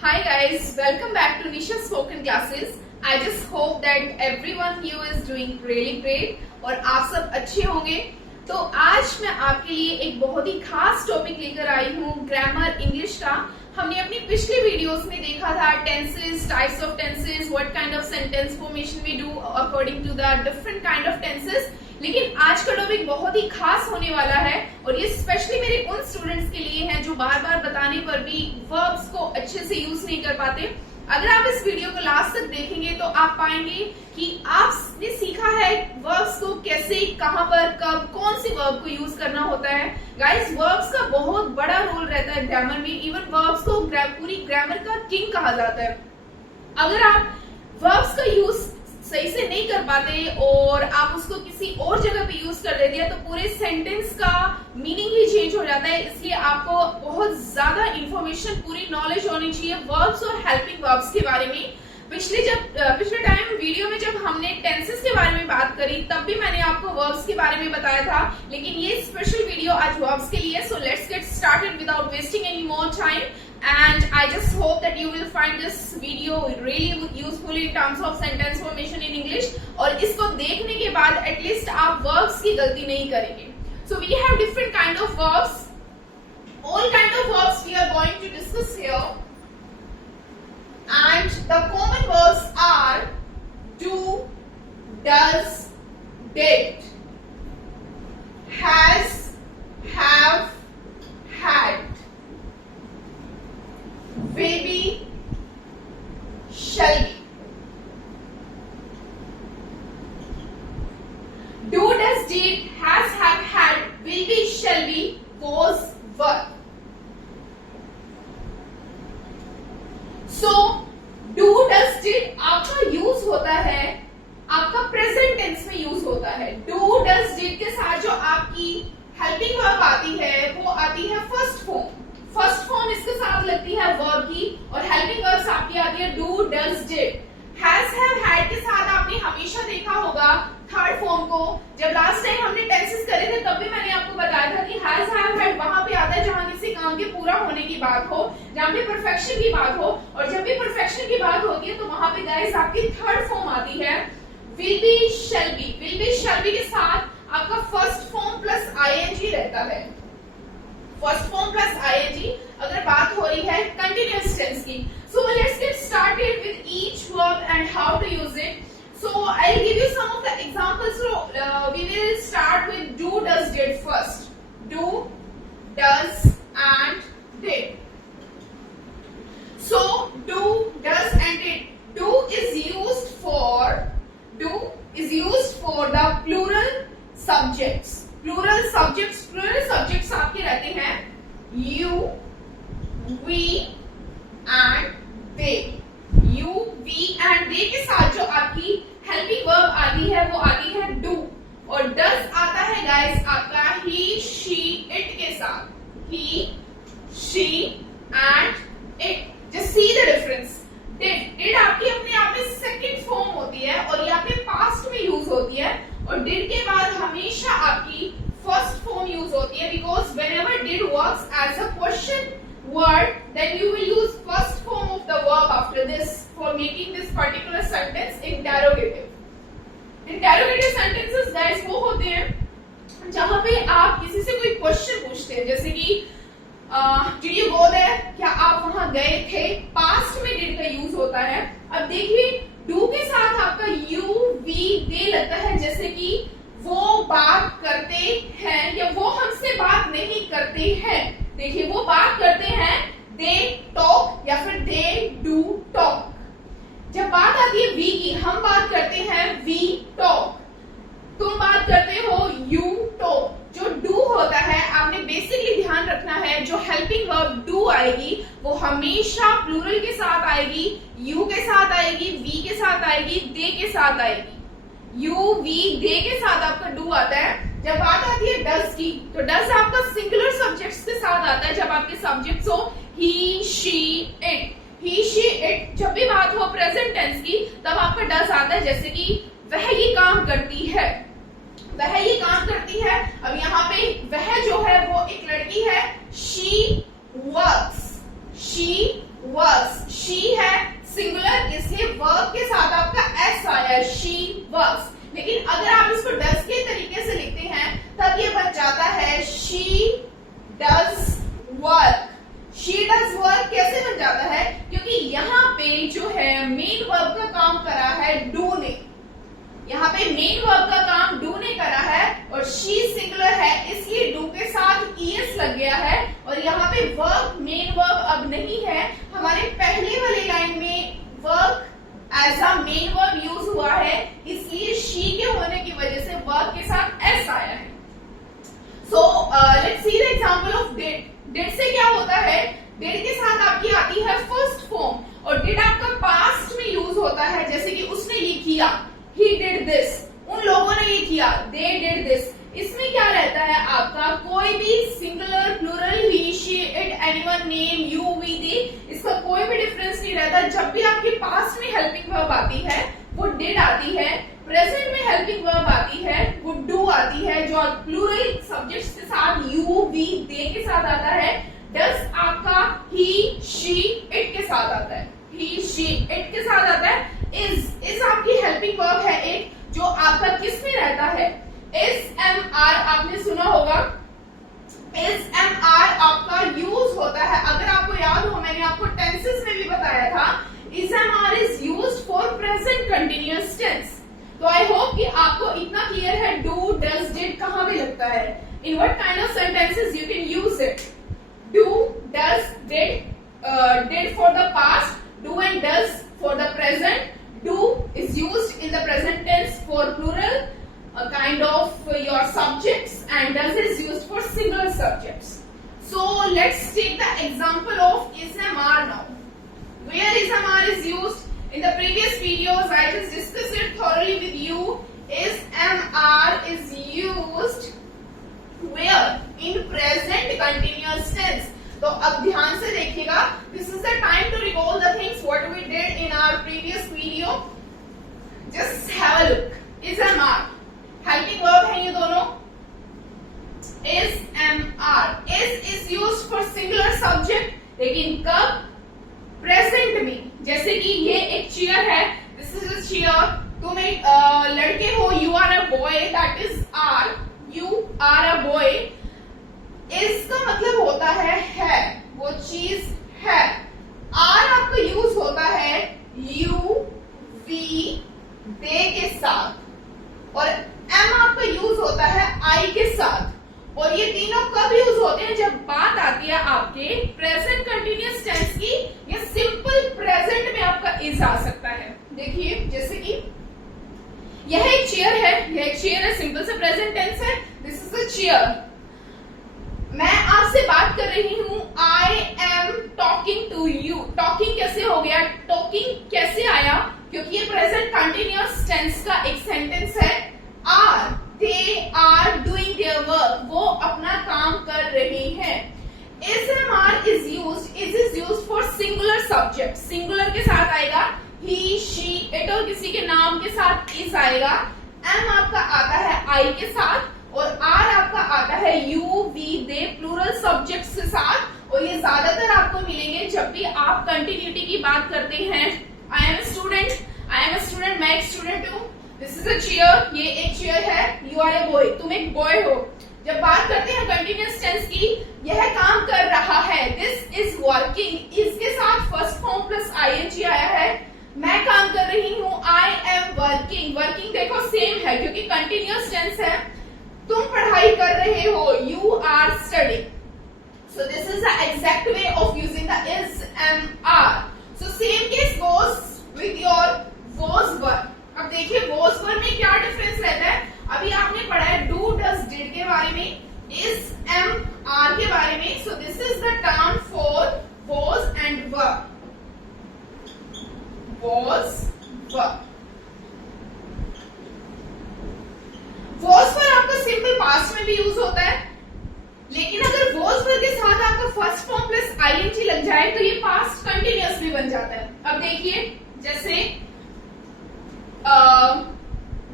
Hi guys, welcome back to Nisha Spoken Classes. I just hope that everyone here is doing really great और आप सब अच्छे होंगे। तो आज मैं आपके लिए एक बहुत ही खास टॉपिक लेकर आई हूँ ग्रामर इंग्लिश का। हमने अपनी पिछली वीडियोस में देखा था tenses, types of tenses, what kind of sentence formation we do according to the different kind of tenses. लेकिन आज का टॉपिक बहुत ही खास होने वाला है और ये स्पेशली मेरे उन स्टूडेंट्स के लिए है जो बार बार बताने पर भी वर्ब्स को अच्छे से यूज नहीं कर पाते। अगर आप इस वीडियो को लास्ट तक देखेंगे तो आप पाएंगे कि आपने सीखा है वर्ब्स को कैसे, कहां पर, कब, कौन सी वर्ब को यूज करना होता है। गाइस, वर्ब्स का बहुत बड़ा रोल रहता है ग्रामर में। इवन वर्ब्स को पूरी ग्रामर का किंग कहा जाता है। अगर आप वर्ब्स का यूज सही से नहीं कर पाते और आप उसको किसी और जगह पे यूज कर देते हैं तो पूरे सेंटेंस का मीनिंग ही चेंज हो जाता है। इसलिए आपको बहुत ज्यादा इंफॉर्मेशन, पूरी नॉलेज होनी चाहिए वर्ब्स और हेल्पिंग वर्ब्स के बारे में। पिछले टाइम वीडियो में जब हमने टेंसेस के बारे में बात करी तब भी मैंने आपको वर्ब्स के बारे में बताया था, लेकिन ये स्पेशल वीडियो आज वर्ब्स के लिए। सो let's get started without wasting any more time and I just hope that you will find this video really useful in terms of sentence formation in English और इसको देखने के बाद at least आप verbs की गलती नहीं करेंगे। So we have different kind of verbs, all kind of verbs we are going to discuss here and the common verbs are do, does, did, has, have, had, will be, shall be. Do, does, did, has, have, had, will be, shall be, was, were. So, do, does, did आपका use होता है, आपका present tense में use होता है। Do, does, did के साथ जो आपकी हेल्पिंग वर्ब आती है वो आती है फर्स्ट फॉर्म। फर्स्ट फॉर्म इसके साथ लगती है वर्ब की और हेल्पिंग वर्ब्स आपकी आती है do, does, did. Has, have, had के साथ आपने हमेशा देखा होगा थर्ड फॉर्म को। जब लास्ट टाइम हमने टेंसेस करे थे तब भी मैंने आपको बताया था कि हैज, हैव, हैड वहां पे आता है जहां किसी काम के पूरा होने की बात हो, जहां पे परफेक्शन की बात हो। और जब भी परफेक्शन की बात होती है तो वहां पे गाइस आपकी थर्ड फॉर्म आती है will be, shall be. Will be, shall be के साथ आपका फर्स्ट फॉर्म प्लस आईएनजी रहता है। फर्स्ट फॉर्म प्लस आईएनजी अगर बात हो रही है कंटिन्यूअस टेंस की। So let's get started with each verb and how to use it. So I will give you some of the examples. We will start with do, does, did first. Do, does and did. So do, does and did. Do is used for the plural subjects. Plural subjects आपके रहते हैं you, we and they। you, we and they के साथ जो आपकी helping verb आती है वो आती है do और does आता है गाइस आपका he, she, it के साथ। he, she and it। just see the difference। did आपकी अपने आप में सेकंड फॉर्म होती है और ये आपके पास्ट में यूज होती है और did के बाद हमेशा आपकी फर्स्ट फॉर्म यूज होती है because whenever did works as a question word then you will use first form of the verb after this for making this particular sentence interrogative। interrogative sentences guys वो होते हैं जहां पे आप किसी से कोई क्वेश्चन पूछते हैं, जैसे कि did you go there, क्या आप वहां गए थे। पास्ट में did का यूज होता है। अब देखिए डू के साथ आपका यू, वी, दे लगता है जैसे कि वो बात करते हैं या वो हमसे बात नहीं करते हैं। देखिए वो बात करते हैं दे टॉक या फिर दे डू टॉक। जब बात आती है वी की, हम बात करते हैं वी टॉक। तुम बात करते हो यू टॉक। जो डू होता है आपने बेसिकली ध्यान रखना है जो हेल्पिंग वर्ब डू आएगी वो हमेशा प्लूरल के साथ आएगी, यू के साथ आएगी, वी के साथ आएगी, दे के साथ आएगी। यू, वी, दे के साथ आपका डू आता है। जब बात आती है डज की तो डज आपका सिंगुलर सब्जेक्ट्स के साथ आता है। जब आपके सब्जेक्ट्स हो he, she, it. He, she, it जब भी बात हो प्रेजेंट टेंस की तब आपका डज आता है, जैसे कि वह ये काम करती है, वह ये काम करती है। अब यहाँ पे वह जो है वो एक लड़की है, she works, she works, she है सिंगुलर, इसलिए वर्ब के साथ आपका एस आया, शी वर्क्स। लेकिन अगर आप इसको डज के तरीके से लिखते हैं तब ये बन जाता है she does work. She does work कैसे बन जाता है? क्योंकि यहाँ पे जो है मेन वर्ब का काम करा है डू ने, यहाँ पे मेन वर्ब का काम डू ने करा है और शी सिंगुलर है इसलिए डू के साथ ईएस लग गया है और यहाँ पे वर्ब मेन वर्ब अब नहीं है। हमारे पहले वाली लाइन में verb as a main verb use हुआ है इसलिए शी के होने की वजह से वर्ब के साथ एस आया है। So let's see the example of did. Did से क्या होता है? डिड के साथ आपकी आती है फर्स्ट फॉर्म और डिड आपका पास्ट में यूज होता है, जैसे कि उसने ये किया, he did this, उन लोगों ने ये किया, they did this। इसमें क्या रहता है आपका? कोई भी singular, plural, he, she, it, anyone, name, you, we, they, इसका कोई भी डिफरेंस नहीं रहता। जब भी आपके पास्ट में हेल्पिंग वर्ब आती है वो did आती है, प्रेजेंट में हेल्पिंग वर्ब आती है वो do आती है, जो प्लूरल सब्जेक्ट्स के साथ you, we, they के साथ आता है। does आपका he, she, it के साथ आता है, he, she, it के साथ आता है। is आपकी हेल्पिंग वर्ब है एक, जो आपका किस में रहता है? SMR आपने सुना होगा, SMR आपका यूज होता है। अगर आपको याद हो मैंने आपको टेंसेस में भी बताया था, SMR is used for present continuous tense. तो आई होप कि आपको इतना क्लियर है डू, डज, डिड कहां पे लगता है, in what kind of sentences you can use it. Do, does, did for the past, do and does for the present, do is used in the present tense for plural kind of your subjects and does is used for singular subjects. So let's take the example of SMR now. Where SMR is used? In the previous videos I just discussed it thoroughly with you. SMR is used where? In present continuous tense. तो अब ध्यान से देखिएगा, this is the time to recall the things what we did in our previous video. Just have a look. SMR helping verb है ये दोनों। SMR is used for singular subject, लेकिन कब? प्रेजेंट में। जैसे कि ये एक चेयर है, दिस इज अ चेयर, तुम एक लड़के हो, you are a boy, that is are, you are a boy. इसका मतलब होता है वो चीज है। आर आपका यूज होता है यू, वी, दे के साथ और एम आपका यूज होता है आई के साथ। और ये तीनों कब यूज होते हैं? जब बात आती है आपके प्रेजेंट कंटिन्यूअस टेंस की, या सिंपल प्रेजेंट में आपका इज आ सकता है। देखिए जैसे कि यह एक चेयर है, यह एक चेयर है, सिंपल से प्रेजेंट टेंस है, दिस इज अ चेयर। मैं आपसे बात कर रही हूं, I am talking to you. Talking कैसे हो गया? टॉकिंग कैसे आया? क्योंकि ये प्रेजेंट कंटिन्यूअस टेंस का एक सेंटेंस है। Are, they are doing their work, वो अपना काम कर रही हैं। SMR is used for singular subject, singular के साथ आएगा ही, शी, इट और किसी के नाम के साथ इज आएगा। एम आपका आता है आई के साथ और आर आपका आता है you, we, they, plural subjects के साथ। और ये ज्यादातर आपको मिलेंगे जब भी आप कंटिन्यूटी की बात करते हैं। आई एम ए स्टूडेंट, मैं एक स्टूडेंट हूँ, दिस इज अ चेयर, ये एक चेयर है, यू आर ए बॉय, तुम एक बॉय हो। जब बात करते हैं कंटिन्यूअस टेंस की, यह काम कर रहा है, दिस इज वर्किंग, इसके साथ फर्स्ट फॉर्म प्लस आईएनजी आया है। मैं काम कर रही हूँ, आई एम वर्किंग। वर्किंग देखो सेम है क्योंकि कंटिन्यूअस टेंस है। तुम पढ़ाई कर रहे हो, you are studying. So this is the exact way of using the SMR। So same case goes with your was verb. अब देखिए वॉज वर्ब में क्या डिफरेंस रहता है? अभी आपने पढ़ा है डू, डज, डिड के बारे में, SMR के बारे में। सो this is the term for was and verb. Was verb, was verb आपका सिंपल पास्ट में भी यूज होता है, लेकिन अगर वॉज वर्ब के साथ आपका फर्स्ट फॉर्म प्लस आईएनजी लग जाए तो ये पास्ट कंटिन्यूअस भी बन जाता है। अब देखिए जैसे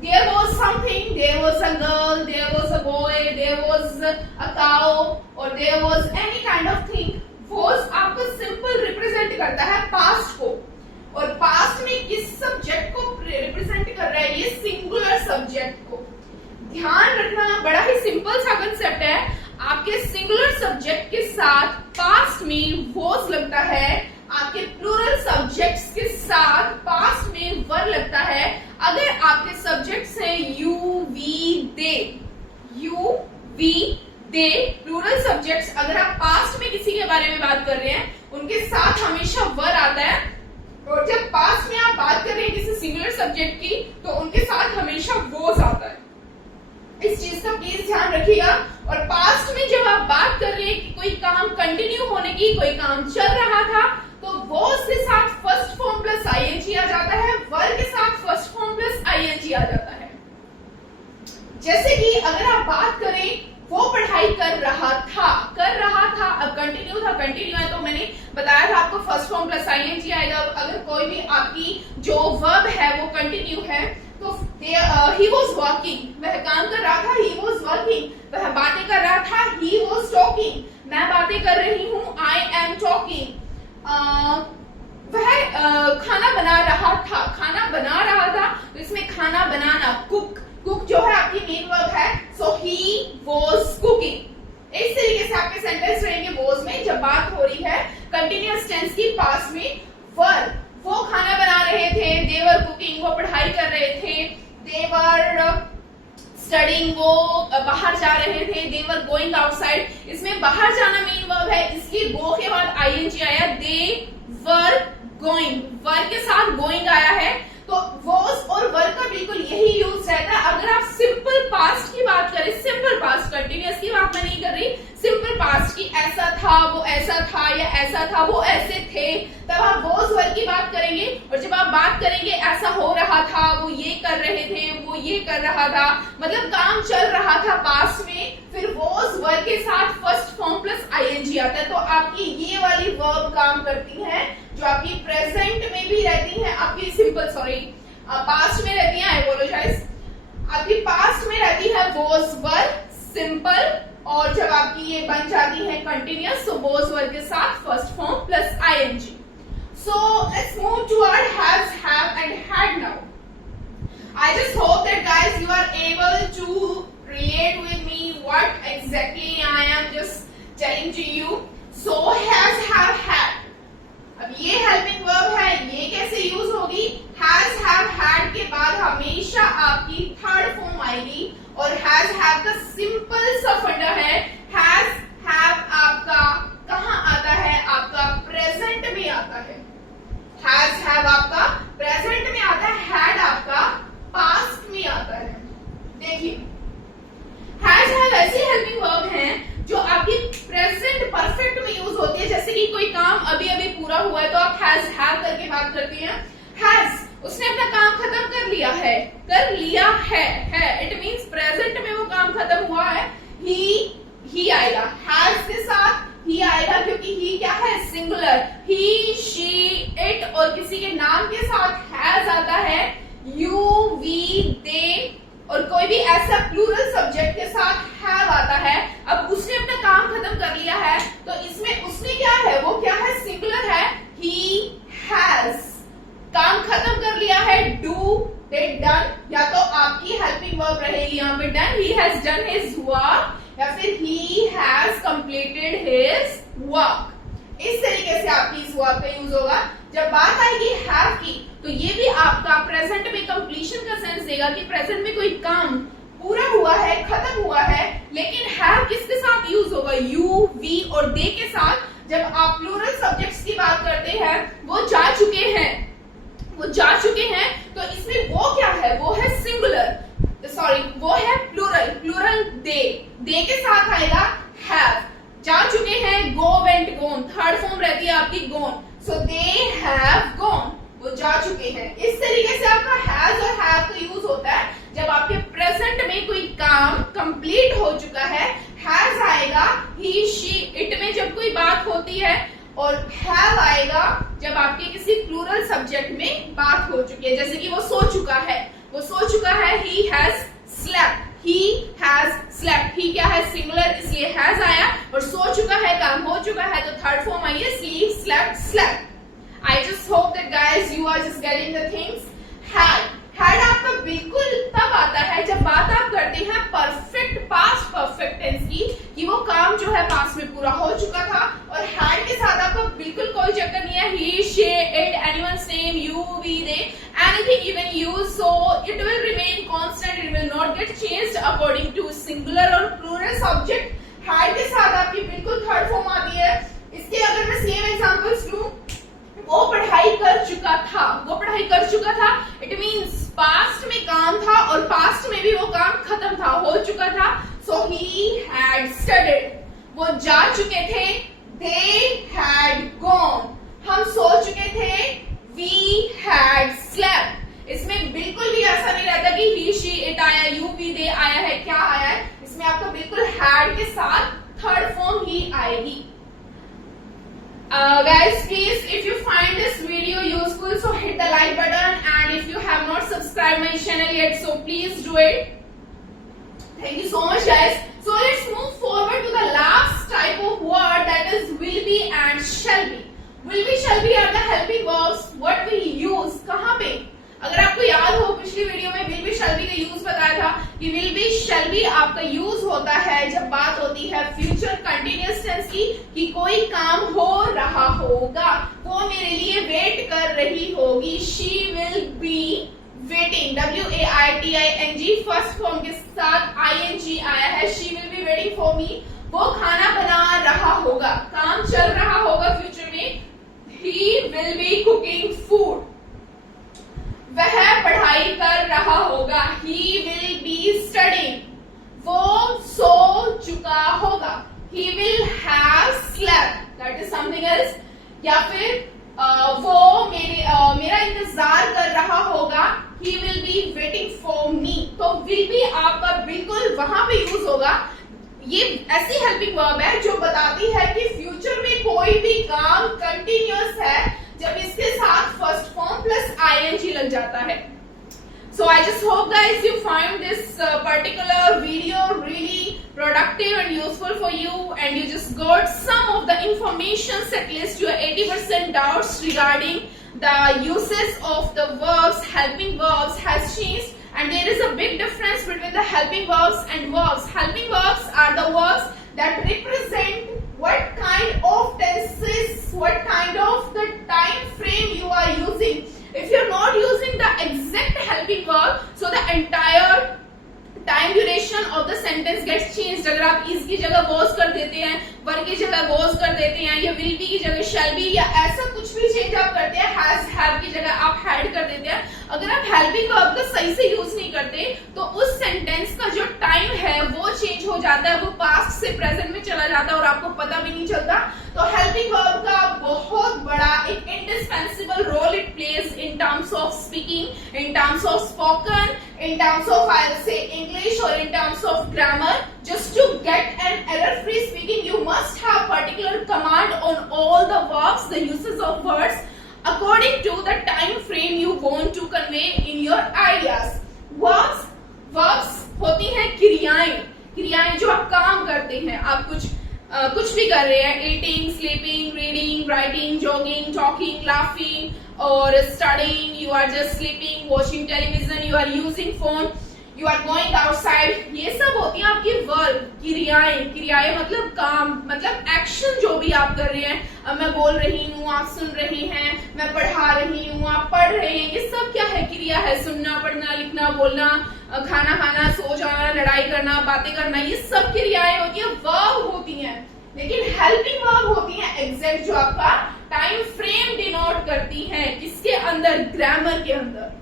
there was something, there was a girl, there was a boy, there was a cow or there was any kind of thing। was आपका सिंपल रिप्रेजेंट करता है पास्ट को, सब्जेक्ट को। ध्यान रखना, बड़ा ही सिंपल सा कंसेप्ट है। आपके सिंगुलर सब्जेक्ट के साथ पास्ट में वॉज लगता है, आपके प्लूरल सब्जेक्ट्स के साथ पास्ट में वर लगता है। अगर आपके सब्जेक्ट्स हैं you we they, you we they plural subjects, अगर आप पास्ट में किसी के बारे में बात कर रहे हैं उनके साथ हमेशा वर आता है। और जब पास्ट में आप बात कर रहे हैं किसी सिंगुलर सब्जेक्ट की तो उनके साथ हमेशा वॉज आता है। इस चीज का प्लीज ध्यान रखिएगा। और पास्ट में जब आप बात कर रहे हैं कि कोई काम कंटिन्यू होने की, कोई काम चल रहा था, तो वॉज के साथ फर्स्ट फॉर्म प्लस आईएनजी आ जाता है, वर के साथ फर्स्ट फॉर्म प्लस आईएनजी आ जाता है। जैसे कि अगर आप बात करें वो पढ़ाई कर रहा था, अब कंटिन्यू था, कंटिन्यू है तो मैंने बताया था आपको फर्स्ट फॉर्म प्लस आईएनजी आएगा। अगर कोई भी आपकी जो वर्ब है वो कंटिन्यू है तो he was walking, वह काम कर रहा था, he was working, वह बातें कर रहा था, he was talking, मैं बातें कर रही हूँ, I am talking, वह खाना बना रहा था, तो इसमें खाना बनाना कुक जो है आपकी मेन वर्ब है, so he was cooking। इस तरीके से आपके सेंटेंस रहेंगे वॉज में जब बात हो रही है कंटिन्यूअस टेंस की, पास्ट में वर्ब। वो खाना बना रहे थे, they were cooking, वो पढ़ाई कर रहे थे, they were studying, वो बाहर जा रहे थे, they were going outside। इसमें बाहर जाना मेन वर्ब है, इसलिए go के बाद ing आया, they were going, वर्ब के साथ going आया है। तो was और वर्ब का बिल्कुल यही यूज रहता है। अगर आप सिंपल पास्ट की बात करें, सिंपल पास्ट, कंटिन्यूअस की बात मैं नहीं कर रही, सिंपल पास्ट की ऐसा था, वो ऐसा था, या ऐसा था, वो ऐसे थे, तब आप was वर्ब की बात करेंगे। और जब आप बात करेंगे ऐसा हो रहा था, वो ये कर रहे थे, वो ये कर रहा था, मतलब काम चल रहा था पास्ट में, फिर was वर्ब के साथ फर्स्ट फॉर्म प्लस आईएनजी आता है। तो आपकी ये वाली वर्ब काम करती है जो आपकी प्रेजेंट में भी रहती है, आपकी पास्ट में रहती है, आई अपोलोजाइज, आपकी पास्ट में रहती है was वर्ब सिंपल, और जब आपकी ये बन जाती है कंटिन्यूअस तो was वर्ब के साथ first form plus ING. So let's move toward haves, have and had now. I just hope that guys you are able to relate with me what exactly I am just telling to you. So has, have, had. अब ये helping verb है, ये कैसे use होगी? has, have, had के बाद हमेशा आपकी थर्ड फॉर्म आएगी, और has, have का सिंपल सा फंडा है। has, have आपका कहाँ आता है? आपका प्रेजेंट में आता है। has, have आपका प्रेजेंट में आता है, had आपका पास्ट में आता है। देखिए has, have ऐसी हेल्पिंग वर्ब हैं जो आपकी प्रेजेंट परफेक्ट में यूज होती है। जैसे कि कोई काम अभी अभी पूरा हुआ है तो आप has, have करके बात करती हैं। has, उसने अपना काम खत्म कर लिया है, इट मींस प्रेजेंट में वो काम खत्म हुआ है। ही आएगा, has के साथ ही आएगा, क्योंकि ही क्या है? सिंगुलर। ही, शी, इट, और किसी के नाम के साथ has आता है। यू, वी, दे, और कोई भी ऐसा प्लूरल सब्जेक्ट के साथ have आता है। अब उसने अपना काम खत्म कर लिया है तो इसमें उसने क्या है? वो क्या है? सिंगुलर है। he has काम खत्म कर लिया है। do, did, done, या तो आपकी हेल्पिंग वर्ब रहेगी यहाँ पे done, he has done his work, या फिर he has completed his work। इस तरीके से आपकी इस वर्ब का यूज होगा। जब बात आएगी have की तो ये भी आपका प्रेजेंट में कंप्लीशन का सेंस देगा कि प्रेजेंट में कोई काम पूरा हुआ है, खत्म हुआ है, लेकिन have किसके साथ यूज होगा? you, we और they के साथ। जब आप प्लूरल सब्जेक्ट्स की बात करते हैं, वो जा चुके हैं, तो इसमें वो क्या है? वो है सिंगुलर, वो है प्लूरल दे के साथ आएगा have। जा चुके हैं, go, went, gone, third form रहती है आपकी gone, so they have gone, वो जा चुके हैं। इस तरीके से आपका has और have का यूज होता है जब आपके प्रेजेंट में कोई काम कंप्लीट हो चुका है। has आएगा he, she, it में जब कोई बात होती है, और have आएगा जब आपके किसी प्लूरल सब्जेक्ट में बात हो चुकी है। जैसे कि वो सो चुका है, he has slept, he क्या है? सिंगुलर, इसलिए has आया, और सो चुका है, काम हो चुका है, तो थर्ड फॉर्म आई है sleep, slept। I just hope that guys you are just getting the things। had आपका बिल्कुल तब आता है जब बात आप करते हैं परफेक्ट पास्ट परफेक्ट टेंस की, कि वो काम जो है पास्ट में पूरा हो चुका था, और हैड के साथ आपका बिल्कुल कोई चक्कर नहीं है. He, she, it, anyone's name, you, we, they, anything you can use, so it will remain constant, it will not get changed according to singular or plural subject. had के साथ आपकी बिल्कुल थर्ड फॉर्म आती है. इसके अगर मैं same examples लूं, वो पढ़ाई कर चुका था, वो पढ़ाई कर चुका था, इट मींस पास्ट में काम था और पास्ट में भी वो काम खत्म था, हो चुका था. सो ही हैड स्टडीड, वो जा चुके थे. दे हैड गॉन, हम सो चुके थे. We had slept. इसमें बिल्कुल भी ऐसा नहीं रहता कि he, she, it आया, you, we, they आया है, क्या आया है. इसमें आपका बिल्कुल had के साथ थर्ड फॉर्म ही आएगी. Guys, please, if you find this video useful, so hit the like button, and if you have not subscribed my channel yet, so please do it. Thank you so much, guys. So let's move forward to the last type of word, that is will be and shall be. Will be, shall be are the helping verbs. What we use, कहाँ पे? अगर आपको याद हो पिछली video में will be, shall be का use बताया था कि will be, shall be आपका यूज होता है जब बात होती है फ्यूचर कंटिन्यूअस टेंस की, कि कोई काम हो रहा होगा, वो मेरे लिए वेट कर रही होगी. She will be waiting, WAITING first form के साथ ING आया है. She will be waiting for me, वो खाना बना रहा होगा, काम चल रहा होगा फ्यूचर में. He will be cooking food, वह पढ़ाई कर रहा होगा. He will be studying, वो सो चुका होगा. He will have slept, that is something else. या फिर वो मेरा इंतजार कर रहा होगा. He will be waiting for me. तो will be आपका बिल्कुल वहां पे यूज होगा. ये ऐसी हेल्पिंग वर्ब है जो बताती है कि फ्यूचर में कोई भी काम कंटिन्यूअस है जब इसके साथ फर्स्ट फॉर्म प्लस आईएनजी लग जाता है. So I just hope guys you find this particular video really productive and useful for you, and you just got some of the information, at least your 80% doubts regarding the uses of the verbs. Helping verbs has changed. And there is a big difference between the helping verbs and verbs. Helping verbs are the verbs that represent what kind of tenses, what kind of the time frame you are using. If you're not using the exact helping verb, so the entire time duration of the sentence gets changed. अगर आप is की जगह was कर देते हैं, वर की जगह was कर देते हैं, या विल बी की जगह शैल बी, या ऐसा कुछ भी चेंज आप करते हैं, हैज हैव की जगह आप हैड कर देते हैं, अगर आप हेल्पिंग वर्ब का सही से यूज नहीं करते तो उस सेंटेंस का जो टाइम है वो चेंज हो जाता है, वो पास्ट से प्रेजेंट में चला जाता है और आपको पता भी नहीं चलता. तो हेल्पिंग वर्ब का बहुत बड़ा एक indispensable role it plays in terms of speaking, in terms of spoken, in terms of I'll say English, or in terms of grammar. Just to get an error-free speaking, you must have particular command on all the verbs, the uses of words, according to the time frame you want to convey in your ideas. Verbs होती हैं क्रियाएं, क्रियाएं जो आप काम करते हैं, आप कुछ भी कर रहे हैं, eating, sleeping, reading, writing, jogging, talking, laughing, or studying, you are just sleeping, watching television, you are using phone, you are going outside. ये सब होती हैं आपकी वर्ब, क्रियाएं. क्रियाएं मतलब काम, मतलब एक्शन जो भी आप कर रहे हैं. अब मैं बोल रही हूँ, आप सुन रही हैं, मैं पढ़ा रही हूँ, आप पढ़ रहे हैं, ये सब क्या है? क्रिया है. सुनना, पढ़ना, लिखना, बोलना, खाना खाना, सो जाना, लड़ाई करना, बातें करना, ये सब क्रियाएं होती है, वर्ब होती हैं. लेकिन हेल्पिंग वर्ब होती है एग्जैक्ट, जो आपका टाइम फ्रेम डिनोट करती है, किसके अंदर? ग्रामर के अंदर.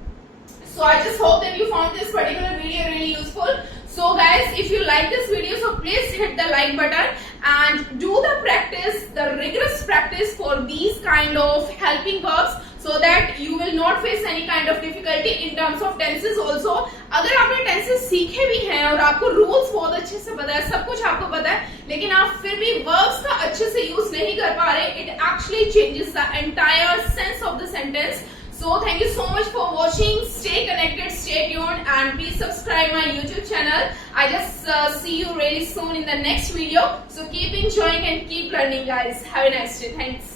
So I just hope that you found this particular video really useful. So guys, if you like this video, so please hit the like button and do the practice, the rigorous practice for these kind of helping verbs, so that you will not face any kind of difficulty in terms of tenses also. अगर आपने tenses सीखे भी हैं और आपको rules बहुत अच्छे से पता है, सब कुछ आपको पता है, लेकिन आप फिर भी verbs का अच्छे से use नहीं कर पा रहे, it actually changes the entire sense of the sentence. So thank you so much for watching. Stay connected, stay tuned, and please subscribe my YouTube channel. I just see you really soon in the next video. So keep enjoying and keep learning, guys. Have a nice day. Thanks.